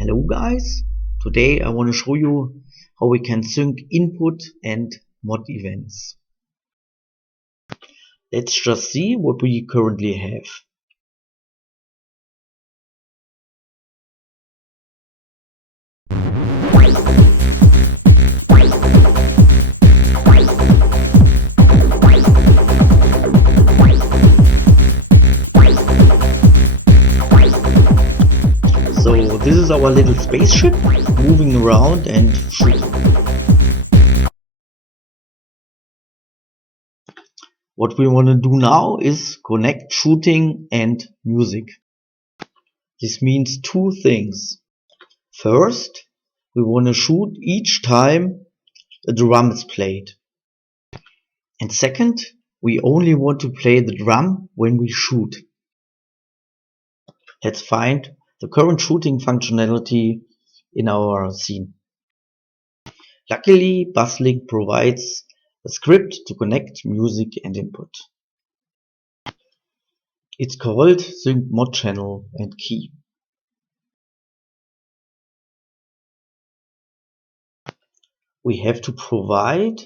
Hello guys, today I want to show you how we can sync input and mod events. Let's just see what we currently have. So this is our little spaceship moving around and shooting. What we want to do now is connect shooting and music. This means two things. First, we want to shoot each time a drum is played. And second, we only want to play the drum when we shoot. Let's find the current shooting functionality in our scene. Luckily, BassLink provides a script to connect music and input. It's called sync mod channel and key. We have to provide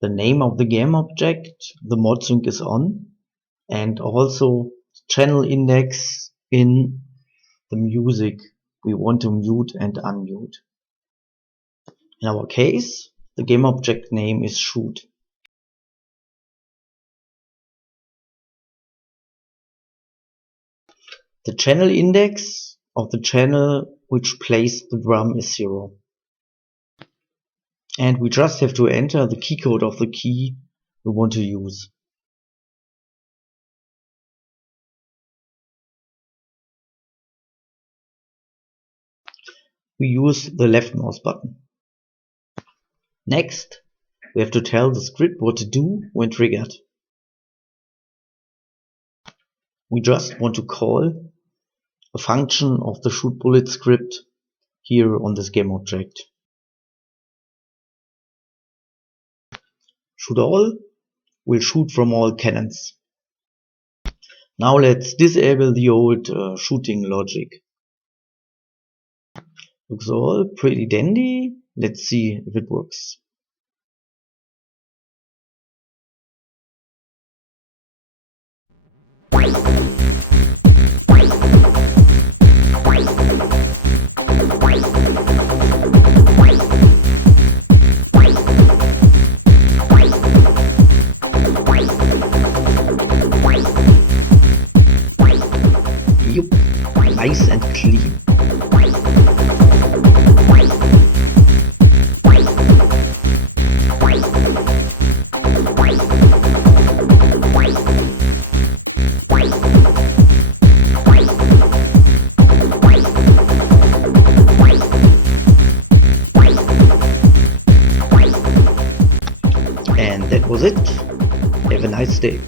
the name of the game object the mod sync is on, and also channel index in the music we want to mute and unmute. In our case, the game object name is shoot. The channel index of the channel which plays the drum is 0. And we just have to enter the key code of the key we want to use. We use the left mouse button. Next, we have to tell the script what to do when triggered. We just want to call a function of the shoot bullet script here on this game object. Shoot all will shoot from all cannons. Now let's disable the old shooting logic. Looks all pretty dandy. Let's see if it works. Yup, nice and clean. And that was it. Have a nice day.